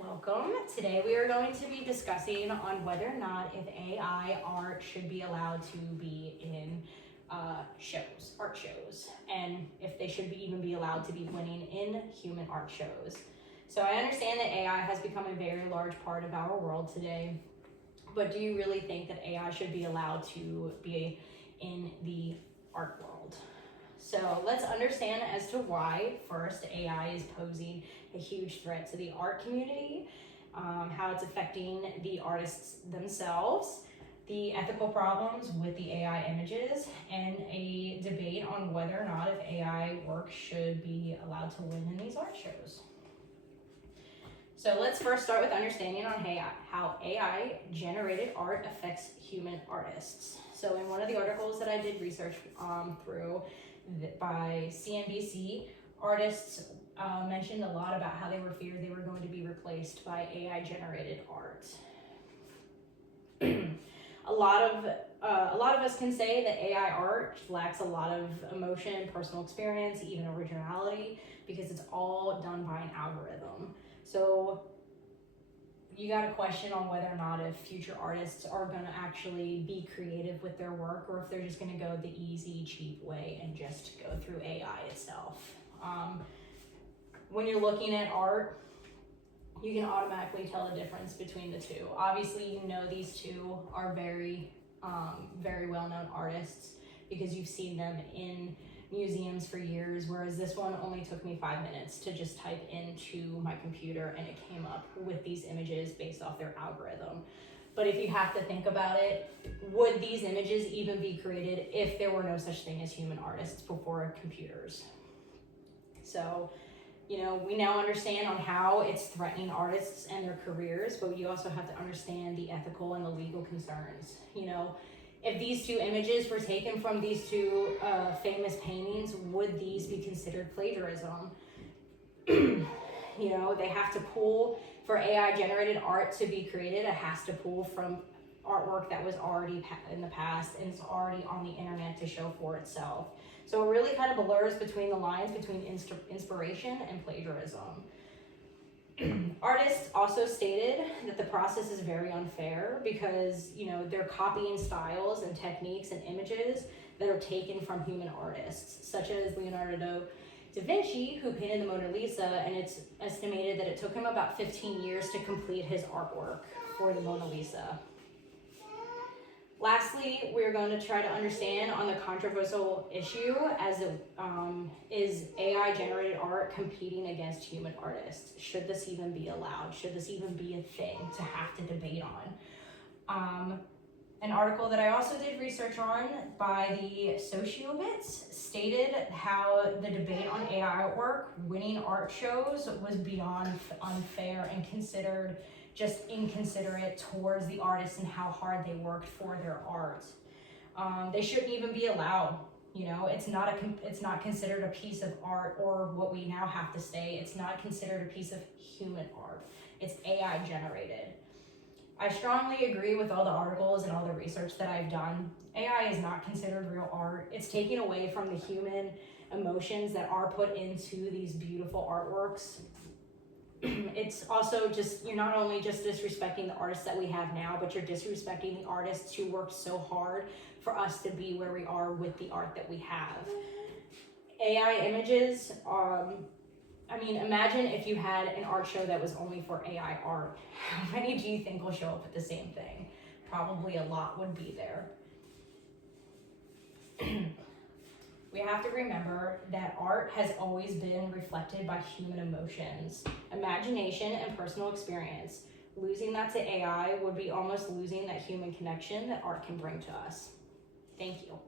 welcome. Today we are going to be discussing on whether or not if AI art should be allowed to be in art shows, and if they should even be allowed to be winning in human art shows. So I understand that AI has become a very large part of our world today, but do you really think that AI should be allowed to be in the art world? So let's understand as to why. First, AI is posing a huge threat to the art community, how it's affecting the artists themselves, the ethical problems with the AI images, and a debate on whether or not if AI work should be allowed to win in these art shows. So let's first start with understanding on how AI generated art affects human artists. So in one of the articles that I did research through by CNBC, artists mentioned a lot about how they were feared they were going to be replaced by AI generated art. A lot of us can say that AI art lacks a lot of emotion, personal experience, even originality, because it's all done by an algorithm. So you got a question on whether or not if future artists are going to actually be creative with their work, or if they're just going to go the easy, cheap way and just go through AI itself. When you're looking at art, you can automatically tell the difference between the two. Obviously, you know these two are very well-known artists because you've seen them in museums for years, whereas this one only took me 5 minutes to just type into my computer and it came up with these images based off their algorithm. But if you have to think about it, would these images even be created if there were no such thing as human artists before computers? So, you know, we now understand on how it's threatening artists and their careers, but you also have to understand the ethical and the legal concerns. You know, if these two images were taken from these two famous paintings, would these be considered plagiarism? You know, they have to pull, for AI generated art to be created, it has to pull from artwork that was already in the past and is already on the internet to show for itself. So it really kind of blurs between the lines between inspiration and plagiarism. Artists also stated that the process is very unfair because, you know, they're copying styles and techniques and images that are taken from human artists, such as Leonardo da Vinci, who painted the Mona Lisa, and it's estimated that it took him about 15 years to complete his artwork for the Mona Lisa. Lastly, we're going to try to understand on the controversial issue as is AI generated art competing against human artists? Should this even be allowed? Should this even be a thing to have to debate on? An article that I also did research on by the Sociobits stated how the debate on AI artwork winning art shows was beyond unfair and considered just inconsiderate towards the artists and how hard they worked for their art. They shouldn't even be allowed. You know, it's not considered a piece of art, or what we now have to say, it's not considered a piece of human art. It's AI generated. I strongly agree with all the articles and all the research that I've done. AI is not considered real art. It's taking away from the human emotions that are put into these beautiful artworks. It's also just, you're not only just disrespecting the artists that we have now, but you're disrespecting the artists who worked so hard for us to be where we are with the art that we have. AI images, I mean, imagine if you had an art show that was only for AI art. How many do you think will show up at the same thing? Probably a lot would be there. We have to remember that art has always been reflected by human emotions, imagination, and personal experience. Losing that to AI would be almost losing that human connection that art can bring to us. Thank you.